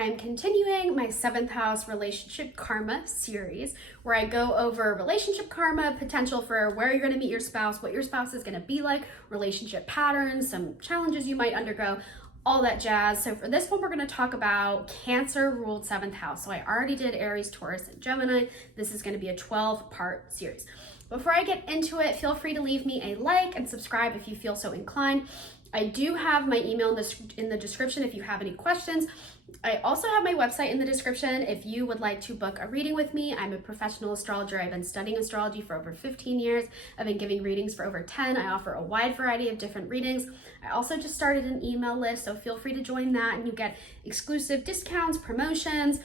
I'm continuing my 7th house relationship karma series where I go over relationship karma, potential for where you're going to meet your spouse, what your spouse is going to be like, relationship patterns, some challenges you might undergo, all that jazz. So for this one, we're going to talk about Cancer ruled 7th house. So I already did Aries, Taurus, and Gemini. This is going to be a 12-part series. Before I get into it, feel free to leave me a like and subscribe if you feel so inclined. I do have my email in the description if you have any questions. I also have my website in the description if you would like to book a reading with me. I'm a professional astrologer. I've been studying astrology for over 15 years. I've been giving readings for over 10. I offer a wide variety of different readings. I also just started an email list, so feel free to join that and you get exclusive discounts, promotions,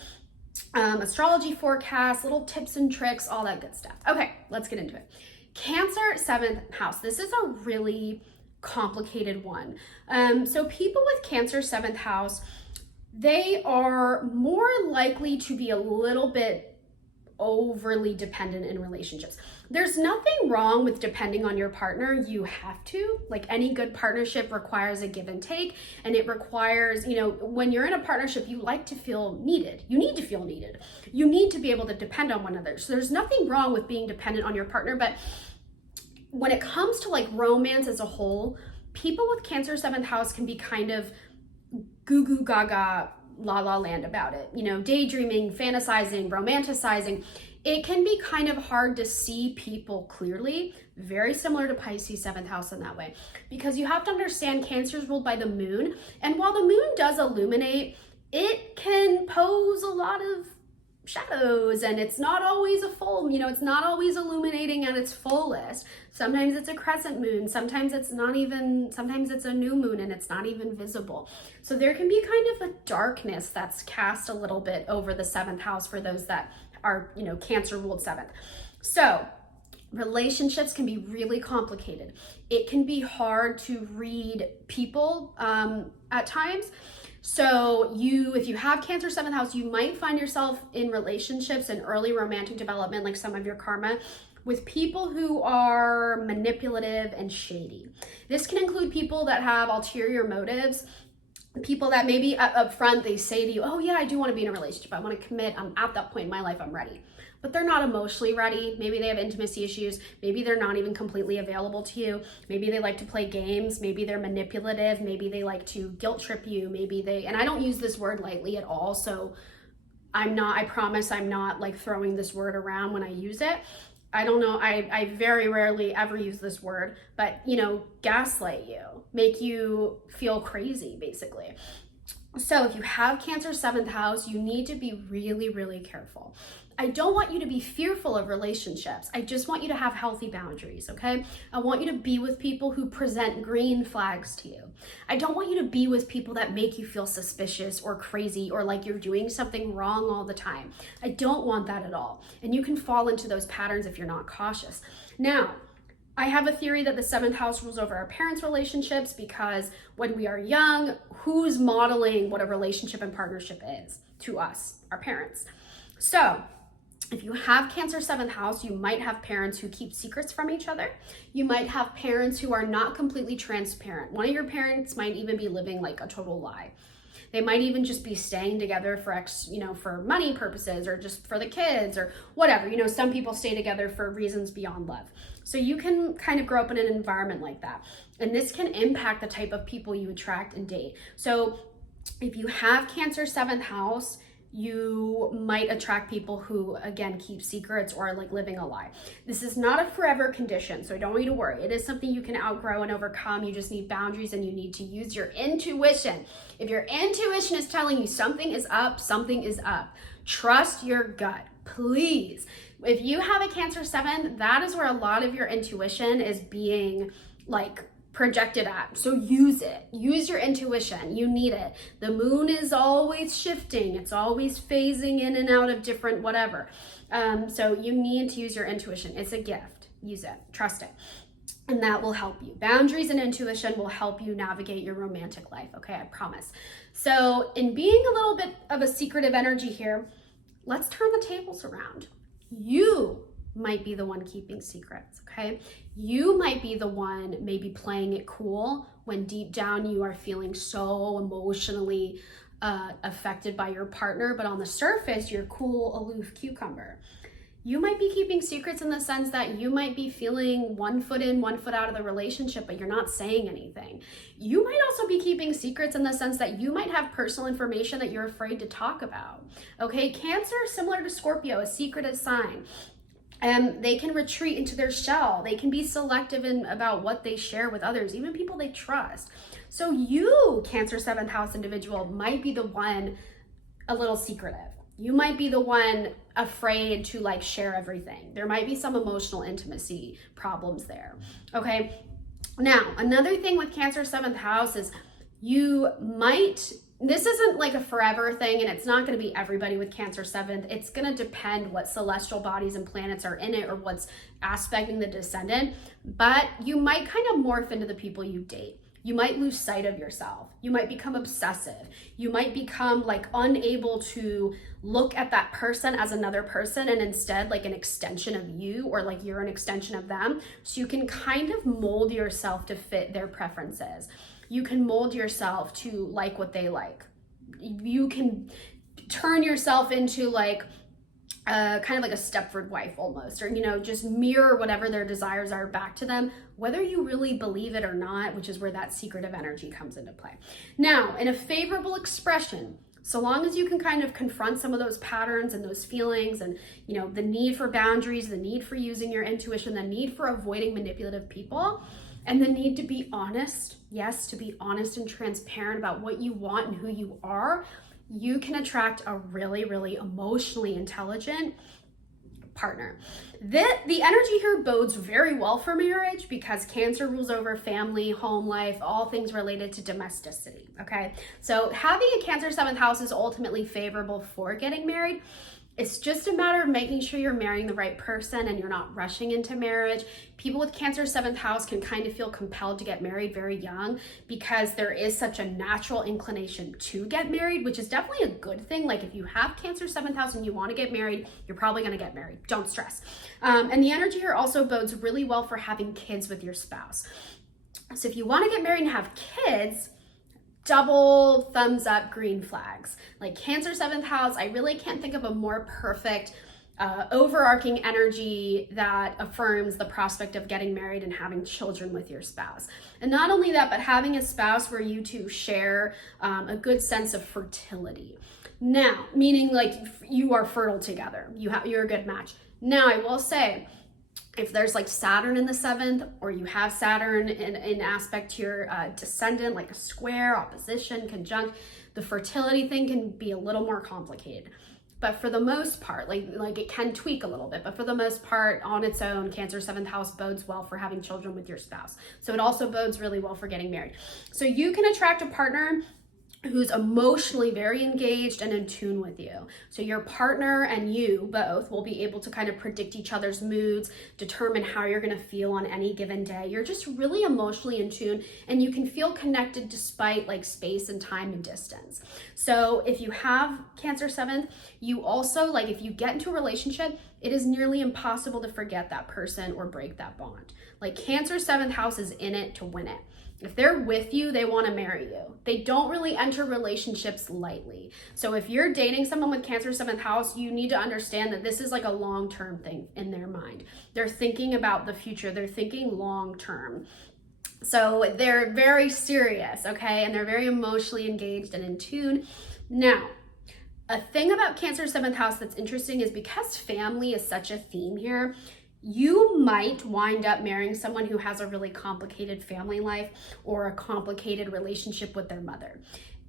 astrology forecasts, little tips and tricks, all that good stuff. Okay, let's get into it. Cancer 7th house. This is a really complicated one. So people with Cancer 7th house, they are more likely to be a little bit overly dependent in relationships. There's nothing wrong with depending on your partner. You have to. Like any good partnership requires a give and take, and it requires, when you're in a partnership, you like to feel needed. You need to feel needed. You need to be able to depend on one another. So there's nothing wrong with being dependent on your partner, but when it comes to like romance as a whole, people with Cancer 7th house can be kind of goo goo gaga la la land about it, daydreaming, fantasizing, romanticizing. It can be kind of hard to see people clearly, very similar to Pisces 7th house in that way, because you have to understand Cancer is ruled by the moon, and while the moon does illuminate, it can pose a lot of shadows, and it's not always a full, it's not always illuminating at its fullest. Sometimes it's a crescent moon, sometimes it's a new moon and it's not even visible. So there can be kind of a darkness that's cast a little bit over the 7th house for those that are, Cancer ruled 7th. So relationships can be really complicated. It can be hard to read people at times. So if you have Cancer 7th house, you might find yourself in relationships and early romantic development, like some of your karma, with people who are manipulative and shady. This can include people that have ulterior motives, people that maybe up front, they say to you, oh yeah, I do want to be in a relationship. I want to commit. I'm at that point in my life, I'm ready. But they're not emotionally ready. Maybe they have intimacy issues. Maybe they're not even completely available to you. Maybe they like to play games. Maybe they're manipulative. Maybe they like to guilt trip you. And I don't use this word lightly at all. So I promise I'm not like throwing this word around when I use it. I don't know. I very rarely ever use this word, but gaslight you, make you feel crazy basically. So if you have Cancer 7th house, you need to be really, really careful. I don't want you to be fearful of relationships. I just want you to have healthy boundaries, okay? I want you to be with people who present green flags to you. I don't want you to be with people that make you feel suspicious or crazy or like you're doing something wrong all the time. I don't want that at all. And you can fall into those patterns if you're not cautious. Now, I have a theory that the 7th house rules over our parents' relationships because when we are young, who's modeling what a relationship and partnership is to us, our parents? So if you have Cancer 7th house, you might have parents who keep secrets from each other. You might have parents who are not completely transparent. One of your parents might even be living like a total lie. They might even just be staying together for money purposes or just for the kids or whatever. Some people stay together for reasons beyond love. So you can kind of grow up in an environment like that. And this can impact the type of people you attract and date. So if you have Cancer 7th house, you might attract people who, again, keep secrets or are like living a lie. This is not a forever condition, so I don't want you to worry. It is something you can outgrow and overcome. You just need boundaries and you need to use your intuition. If your intuition is telling you something is up, something is up. Trust your gut, please. If you have a Cancer 7, that is where a lot of your intuition is being like projected at. So use it. Use your intuition. You need it. The moon is always shifting. It's always phasing in and out of different whatever. So you need to use your intuition. It's a gift. Use it. Trust it. And that will help you. Boundaries and intuition will help you navigate your romantic life. Okay, I promise. So in being a little bit of a secretive energy here, let's turn the tables around. You might be the one keeping secrets, okay? You might be the one maybe playing it cool when deep down you are feeling so emotionally affected by your partner, but on the surface, you're cool, aloof cucumber. You might be keeping secrets in the sense that you might be feeling 1 foot in, 1 foot out of the relationship, but you're not saying anything. You might also be keeping secrets in the sense that you might have personal information that you're afraid to talk about. Okay, Cancer, similar to Scorpio, a secretive sign. They can retreat into their shell. They can be selective about what they share with others, even people they trust. So you, Cancer 7th house individual, might be the one a little secretive. You might be the one afraid to like share everything. There might be some emotional intimacy problems there. Okay. Now, another thing with Cancer 7th house is this isn't like a forever thing, and it's not going to be everybody with Cancer 7th. It's going to depend what celestial bodies and planets are in it or what's aspecting the descendant, but you might kind of morph into the people you date. You might lose sight of yourself. You might become obsessive. You might become like unable to look at that person as another person and instead like an extension of you, or like you're an extension of them. So you can kind of mold yourself to fit their preferences. You can mold yourself to like what they like. You can turn yourself into like kind of like a Stepford wife almost, or, just mirror whatever their desires are back to them, whether you really believe it or not, which is where that secretive energy comes into play. Now, in a favorable expression, so long as you can kind of confront some of those patterns and those feelings and, the need for boundaries, the need for using your intuition, the need for avoiding manipulative people, and the need to be honest, yes, to be honest and transparent about what you want and who you are, you can attract a really, really emotionally intelligent partner. The energy here bodes very well for marriage because Cancer rules over family, home life, all things related to domesticity, okay? So having a Cancer 7th house is ultimately favorable for getting married. It's just a matter of making sure you're marrying the right person and you're not rushing into marriage. People with Cancer 7th house can kind of feel compelled to get married very young because there is such a natural inclination to get married, which is definitely a good thing. Like if you have Cancer 7th house and you want to get married, you're probably going to get married. Don't stress. And the energy here also bodes really well for having kids with your spouse. So if you want to get married and have kids, double thumbs up green flags. Like Cancer 7th house, I really can't think of a more perfect overarching energy that affirms the prospect of getting married and having children with your spouse. And not only that, but having a spouse where you two share a good sense of fertility. Now, meaning like you are fertile together, you're a good match. Now, I will say, if there's like Saturn in the 7th, or you have Saturn in aspect to your descendant, like a square, opposition, conjunct, the fertility thing can be a little more complicated. But for the most part, like it can tweak a little bit, but for the most part, on its own, Cancer 7th house bodes well for having children with your spouse. So it also bodes really well for getting married. So you can attract a partner who's emotionally very engaged and in tune with you. So your partner and you both will be able to kind of predict each other's moods, determine how you're going to feel on any given day. You're just really emotionally in tune and you can feel connected despite like space and time and distance. So if you have Cancer 7th, you also like if you get into a relationship, it is nearly impossible to forget that person or break that bond. Like Cancer 7th house is in it to win it. If they're with you, they want to marry you. They don't really enter relationships lightly. So if you're dating someone with Cancer 7th house, you need to understand that this is like a long-term thing in their mind. They're thinking about the future. They're thinking long-term. So they're very serious, okay? And they're very emotionally engaged and in tune. Now, a thing about Cancer 7th house that's interesting is because family is such a theme here, you might wind up marrying someone who has a really complicated family life or a complicated relationship with their mother.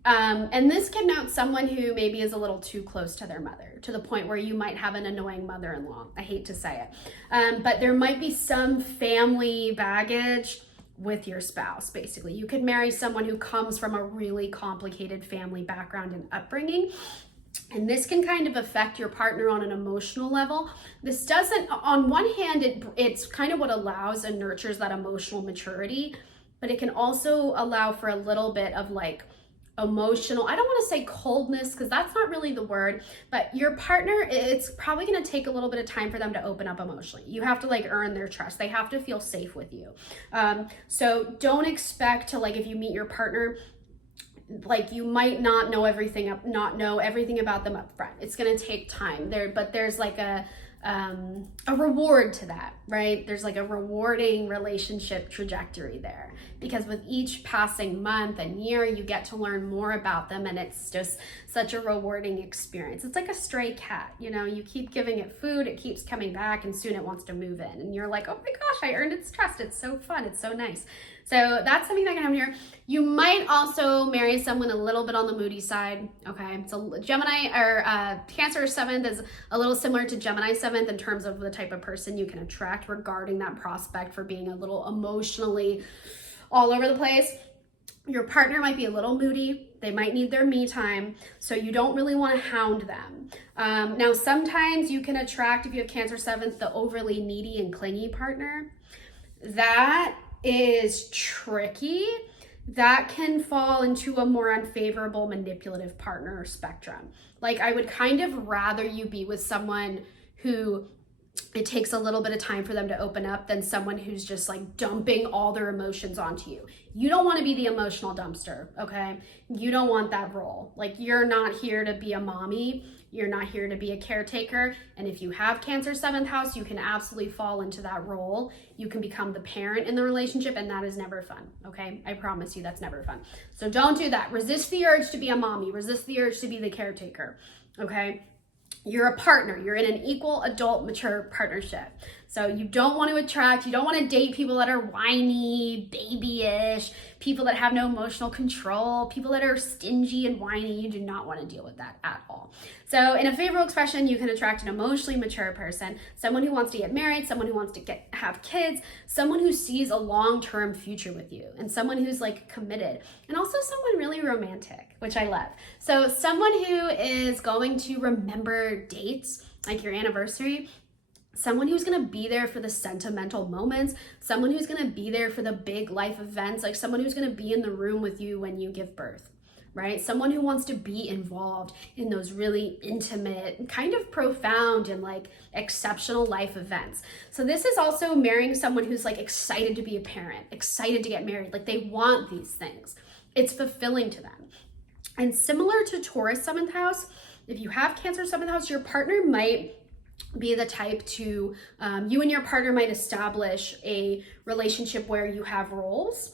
And this can note someone who maybe is a little too close to their mother, to the point where you might have an annoying mother-in-law. I hate to say it. But there might be some family baggage with your spouse, basically. You could marry someone who comes from a really complicated family background and upbringing. And this can kind of affect your partner on an emotional level. This doesn't, on one hand, it's kind of what allows and nurtures that emotional maturity, but it can also allow for a little bit of like emotional, I don't want to say coldness because that's not really the word, but your partner, it's probably going to take a little bit of time for them to open up emotionally. You have to like earn their trust. They have to feel safe with you. So don't expect to like, if you meet your partner, like you might not know everything about them up front. It's going to take time there, but there's like a reward to that, right? There's like a rewarding relationship trajectory there, because with each passing month and year, you get to learn more about them, and it's just such a rewarding experience. It's like a stray cat, you know, you keep giving it food, it keeps coming back, and soon it wants to move in, and you're like, oh my gosh, I earned its trust. It's so fun. It's so nice. So that's something that can happen here. You might also marry someone a little bit on the moody side, okay? So Gemini or Cancer 7th is a little similar to Gemini 7th in terms of the type of person you can attract regarding that prospect for being a little emotionally all over the place. Your partner might be a little moody. They might need their me time, so you don't really want to hound them. Now, sometimes you can attract, if you have Cancer 7th, the overly needy and clingy partner. That is tricky. That can fall into a more unfavorable manipulative partner spectrum. Like, I would kind of rather you be with someone who it takes a little bit of time for them to open up than someone who's just like dumping all their emotions onto you. You don't want to be the emotional dumpster, okay? You don't want that role. Like, you're not here to be a mommy. You're not here to be a caretaker. And if you have Cancer 7th house, you can absolutely fall into that role. You can become the parent in the relationship, and that is never fun, okay? I promise you that's never fun. So don't do that. Resist the urge to be a mommy. Resist the urge to be the caretaker, okay? You're a partner. You're in an equal adult mature partnership. So you don't want to date people that are whiny, babyish, people that have no emotional control, people that are stingy and whiny. You do not want to deal with that at all. So in a favorable expression, you can attract an emotionally mature person, someone who wants to get married, someone who wants to have kids, someone who sees a long-term future with you, and someone who's like committed, and also someone really romantic, which I love. So someone who is going to remember dates, like your anniversary, someone who's going to be there for the sentimental moments, someone who's going to be there for the big life events, like someone who's going to be in the room with you when you give birth, right? Someone who wants to be involved in those really intimate, kind of profound and like exceptional life events. So this is also marrying someone who's like excited to be a parent, excited to get married, like they want these things. It's fulfilling to them. And similar to Taurus 7th house, if you have Cancer 7th house, your partner might be the type to, you and your partner might establish a relationship where you have roles.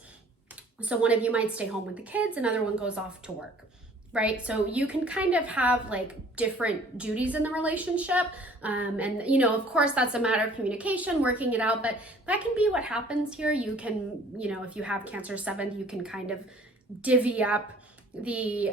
So one of you might stay home with the kids, another one goes off to work, right? So you can kind of have like different duties in the relationship. And, you know, of course, that's a matter of communication, working it out, but that can be what happens here. You can, you know, if you have Cancer 7th, you can kind of divvy up the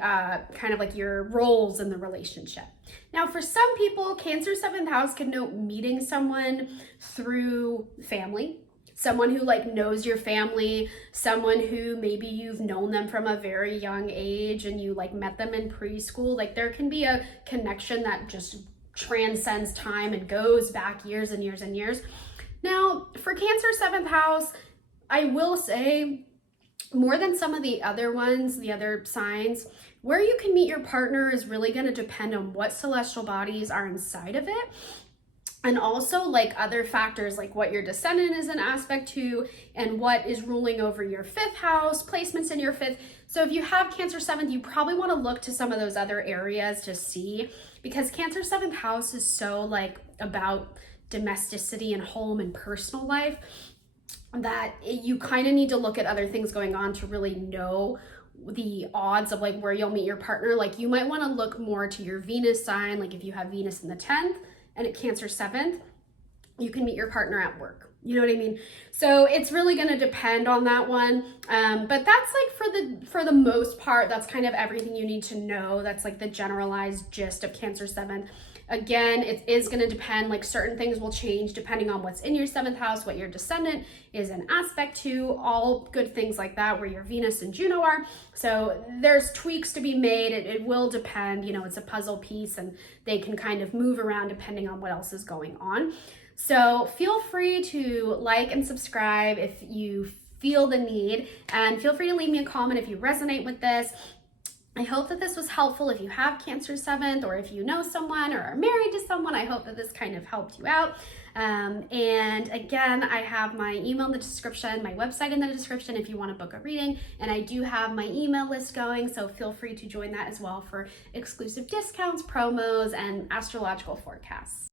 kind of like your roles in the relationship. Now, for some people, Cancer 7th house can note meeting someone through family, someone who like knows your family, someone who maybe you've known them from a very young age and you like met them in preschool. Like there can be a connection that just transcends time and goes back years and years and years. Now, for Cancer 7th house, I will say, more than some of the other ones, the other signs, where you can meet your partner is really going to depend on what celestial bodies are inside of it. And also like other factors like what your descendant is an aspect to and what is ruling over your 5th house, placements in your 5th. So if you have Cancer 7th, you probably want to look to some of those other areas to see, because Cancer 7th house is so like about domesticity and home and personal life that you kind of need to look at other things going on to really know the odds of like where you'll meet your partner. Like you might want to look more to your Venus sign. Like if you have Venus in the 10th and at Cancer 7th, you can meet your partner at work. You know what I mean? So it's really going to depend on that one. But that's like for the most part, that's kind of everything you need to know. That's like the generalized gist of Cancer 7th. Again, it is going to depend, like certain things will change depending on what's in your 7th house, what your descendant is an aspect to, all good things like that, where your Venus and Juno are. So there's tweaks to be made. It will depend, you know, it's a puzzle piece and they can kind of move around depending on what else is going on. So feel free to like and subscribe if you feel the need, and feel free to leave me a comment if you resonate with this. I hope that this was helpful if you have Cancer 7th, or if you know someone or are married to someone. I hope that this kind of helped you out. And again, I have my email in the description, my website in the description if you want to book a reading. And I do have my email list going, so feel free to join that as well for exclusive discounts, promos, and astrological forecasts.